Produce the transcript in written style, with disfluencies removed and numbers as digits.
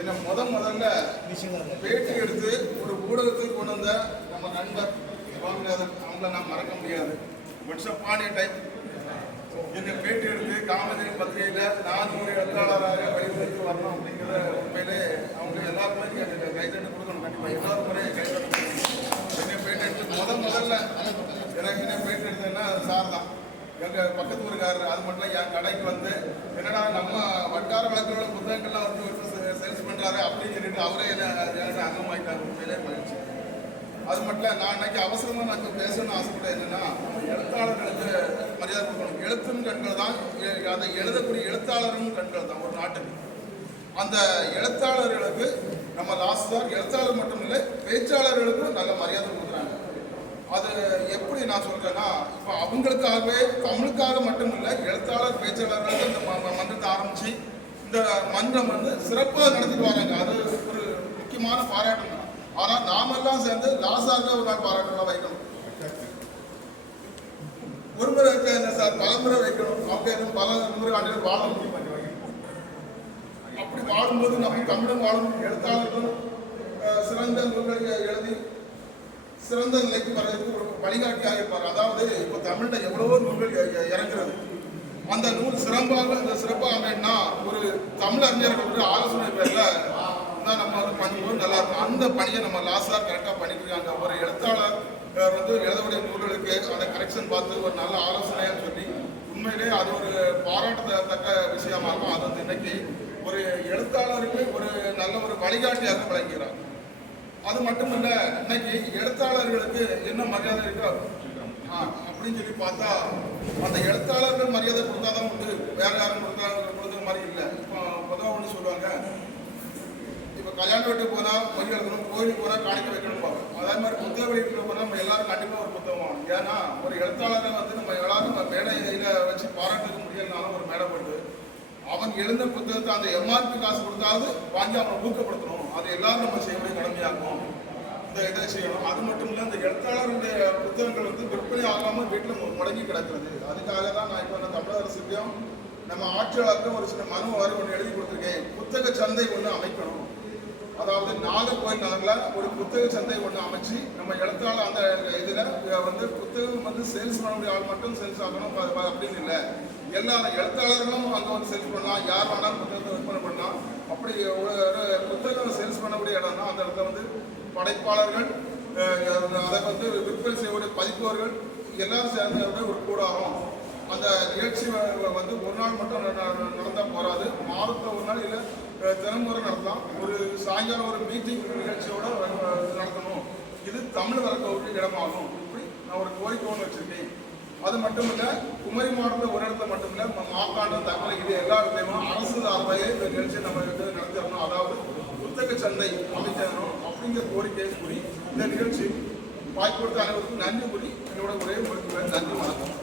என்னை முதல்ல பேட்டி எடுத்து ஒரு ஊடகத்துக்கு கொண்டு வந்த நம்ம நண்பர் சுவாமிநாதன், அவங்கள நான் மறக்க முடியாது. ஒன்ஸப்பான டைம் என்னை பேட்டி எடுத்து காமதி பத்திரிகையில் நான் ஒரு எழுத்தாளராக வெளிவந்து வரணும் அப்படிங்கிற உண்மையிலே அவங்க எல்லாருமே கைத்தட்டு கொடுக்கணும். கண்டிப்பாக எல்லாருமே கைத்தட்டு என்னை பேட்டி எடுத்து முதல்ல எனக்கு என்ன பேட்டி எடுத்ததுன்னா சார் தான், எங்கள் பக்கத்து ஊருக்காரர். அது மட்டும் என் கடைக்கு வந்து என்னடா நம்ம வட்டார வழக்குகளோட புத்தகங்கள்லாம் வந்து சேல்ஸ் பண்ணுறாரு அப்படின்னு சொல்லிட்டு அவரே என்ன அங்கமாயிட்டார். உண்மையிலே போயிடுச்சு. அது மட்டும் நான் இன்னைக்கு அவசரமாக நான் பேசணும்னு ஆசைப்பட்டேன். என்னன்னா, எழுத்தாளர்களுக்கு மரியாதை கொடுக்கணும். எழுத்தும் கண்கள் தான், அதை எழுதக்கூடிய எழுத்தாளரும் கண்கள் தான் ஒரு நாட்டுக்கு. அந்த எழுத்தாளர்களுக்கு நம்ம லாஸ்டார் எழுத்தாளர் மட்டும் இல்லை, பேச்சாளர்களுக்கும் நல்ல மரியாதை கொடுக்குறாங்க. அது எப்படி நான் சொல்றேன்னா, இப்போ அவங்களுக்காகவே தமிழுக்காக மட்டும் இல்லை, எழுத்தாளர் பேச்சாளர்கள் இந்த மன்றத்தை ஆரம்பிச்சு இந்த மன்றம் வந்து சிறப்பாக நடத்திட்டு வராங்க. அது ஒரு முக்கியமான பாராட்டு தான். ஆனால் நாமெல்லாம் சேர்ந்து லாசாக ஒரு நாள் பாராட்டுலாம் வைக்கணும். ஒரு முறை வைக்க என்ன சார், பலமுறை வைக்கணும். அவங்க பல நூறு ஆண்டுகள் வாழ முடியும். அப்படி வாழும்போது நம்ம தமிழும் வாழும், எழுத்தாளர்களும் சிறந்த நூல்களை எழுதி சிறந்த நிலைக்கு வர்றதுக்கு ஒரு வழிகாட்டியாக இருப்பார். அதாவது இப்போ தமிழ்ல எவ்வளவோ நூல்கள் இறங்குறது, அந்த நூல் சிறப்பாக அமைன்னா ஒரு தமிழ் அறிஞர்களுக்கு ஆலோசனை பேர்ல தான் நம்ம வந்து பண்ணும்போது நல்லா இருக்கும். அந்த பணியை நம்ம லாஸ்டாக கரெக்டாக பண்ணிட்டு இருக்காங்க. ஒரு எழுத்தாளர் வந்து எழுதக்கூடிய நூல்களுக்கு அந்த கரெக்ஷன் பார்த்து ஒரு நல்ல ஆலோசனையாக சொல்லி உண்மையிலே அது ஒரு பாராட்டத்தக்க விஷயமாகும். அது வந்து இன்னைக்கு ஒரு எழுத்தாளருக்கு ஒரு நல்ல ஒரு வழிகாட்டியாக விளங்குகிறார். அது மட்டும் இல்ல, இன்னைக்கு எழுத்தாளர்களுக்கு என்ன மரியாதை இருக்கோ அப்படின்னு சொல்லி பார்த்தா, அந்த எழுத்தாளர்கள் மரியாதை கொடுத்தாதான் உண்டு, வேற யாரும் கொடுத்த மாதிரி இல்லை. இப்போ பொதுவாக ஒன்று சொல்லுவாங்க, இப்போ கல்யாண வீட்டுக்கு போனால் மொழி எழுதணும், கோயிலுக்கு போனால் காணிக்க வைக்கணும் பார்ப்போம். அதே மாதிரி புத்தக வெளியிட்டு போனால் நம்ம எல்லாரும் கண்டிப்பாக ஒரு புத்தகம் வாங்கணும். ஏன்னா ஒரு எழுத்தாளரை வந்து நம்ம எல்லாரும் மேடையில் வச்சு பாராட்டுக்க முடியலனாலும் ஒரு மேடை போட்டு அவன் எழுந்த புத்தகத்தை அந்த எம்ஆர்பி காசு கொடுத்தாவது வாங்கி அவனை ஊக்கப்படுத்தணும். அது எல்லாரும் நம்ம செய்யக்கூடிய கடமையாகும். இந்த இதை செய்யணும். அது மட்டும் இல்லை, இந்த எழுத்தாளருடைய புத்தகங்கள் வந்து விற்பனை ஆகாமல் வீட்டில் முடங்கி கிடக்கிறது. அதுக்காக தான் நான் இப்போ தமிழக அரசுக்கும் நம்ம ஆட்சியாளருக்கும் ஒரு சில மனு வரை ஒன்று எழுதி கொடுத்துருக்கேன். புத்தக சந்தை ஒன்று அமைக்கணும். அதாவது நாகர்கோயில் நகரில் ஒரு புத்தக சந்தை ஒன்று அமைச்சு நம்ம எழுத்தாளர் அந்த இதில் வந்து புத்தகம் வந்து சேல்ஸ் பண்ணக்கூடிய ஆள் மட்டும் சேல்ஸ் ஆகணும் அப்படின்னு இல்லை, எல்லா எழுத்தாளர்களும் அங்கே வந்து சேல்ஸ் பண்ணலாம். யார் வேணாலும் புத்தகத்தை விற்பனை பண்ணலாம். அப்படி ஒரு புத்தகம் சேல்ஸ் பண்ணக்கூடிய இடம்னா அந்த இடத்துல வந்து படைப்பாளர்கள், அதை வந்து விற்பனை செய்யக்கூடிய பதிப்பவர்கள் எல்லாரும் சேர்ந்த ஒரு கூடாரம். அந்த நிகழ்ச்சி வந்து ஒரு நாள் மட்டும் நடந்தால் போகாது, மாதத்தில் ஒரு நாள் இல்லை தினமுறை நடத்தலாம். ஒரு சாயங்காலம் ஒரு மீட்டிங் நிகழ்ச்சியோட நடத்தணும். இது தமிழ் வரக்கூடிய இடமாகும். இப்படி நான் ஒரு கோரிக்கை ஒன்று வச்சிருக்கேன். அது மட்டும் இல்லை, குமரி மாவட்டத்தில் ஒரு இடத்துல மட்டும் இல்லை, மாக்காண்டு தகவல் இது எல்லா இடத்துலையும் அரசு சார்பாக இந்த நிகழ்ச்சியை நம்ம நடத்திடணும். அதாவது புத்தக சந்தை அமைக்கணும் அப்படிங்கிற கோரிக்கையை கூறி இந்த நிகழ்ச்சி வாய்ப்பு கொடுத்த அனைவருக்கும் நன்றி கூறி என்னோட உரையை முடிக்கிறேன். நன்றி, வணக்கம்.